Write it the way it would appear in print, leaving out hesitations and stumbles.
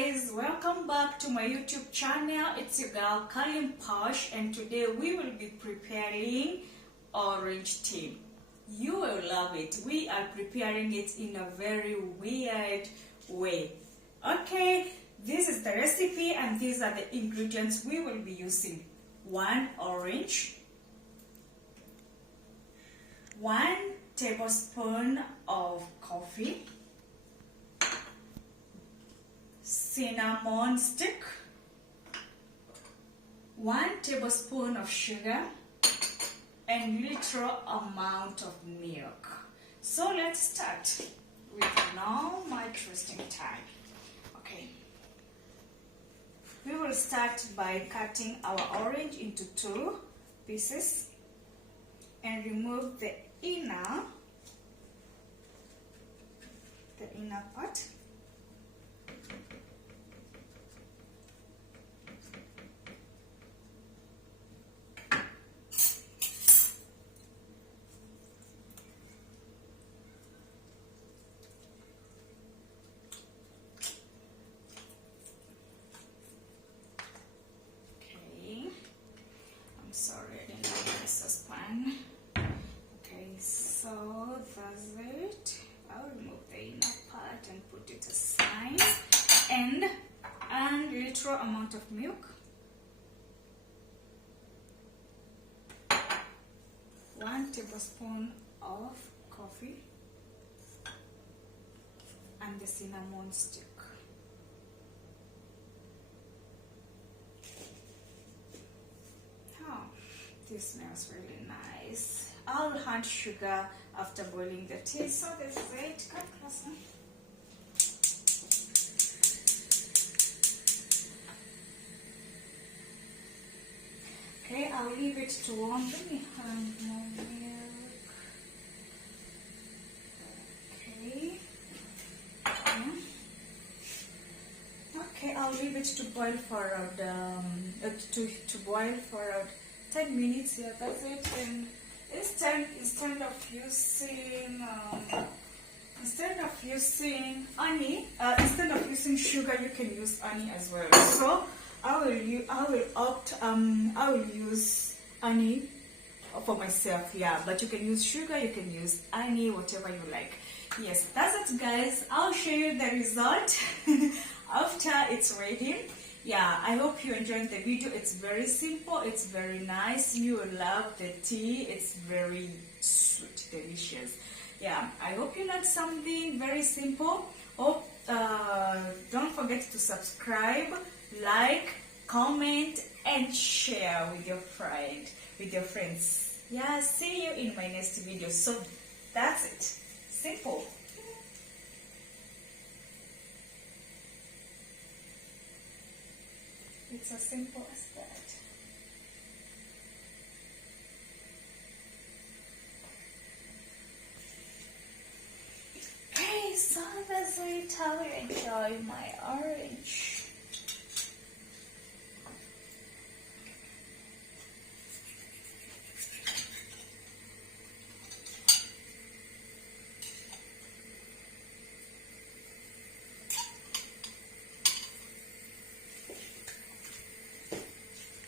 guys, welcome back to my YouTube channel. It's your girl Kalim Posh, and today we will be preparing orange tea. You will love it. We are preparing it in a very weird way. Okay, this is the recipe and these are the ingredients we will be using. 1 orange, 1 tablespoon of coffee, cinnamon stick, 1 tablespoon of sugar, and little amount of milk. So let's start with no much wasting time. Okay. We will start by cutting our orange into 2 pieces and remove the inner part. Sorry, I didn't have this saucepan. Okay, so that's it. I'll remove the inner part and put it aside. And a little amount of milk. 1 tablespoon of coffee. And the cinnamon stick. This smells really nice. I'll add sugar after boiling the tea. So this is it. Cut closer. Okay, I'll leave it to warm. Let me add more milk. Okay. Okay, I'll leave it to boil for around to boil for around 10 minutes. Yeah, that's it. And instead of using honey, instead of using sugar, you can use honey as well. So I will use honey for myself. Yeah, but you can use sugar, you can use honey, whatever you like. Yes, that's it, guys. I'll show you the result after it's ready. Yeah, I hope you enjoyed the video. It's very simple, it's very nice. You will love the tea. It's very sweet, delicious. Yeah, I hope you learned something very simple. Oh, don't forget to subscribe, like, comment, and share with your friends. Yeah, see you in my next video. So that's it. Simple. It's as simple as that. Okay, so that's it. I will enjoy my orange.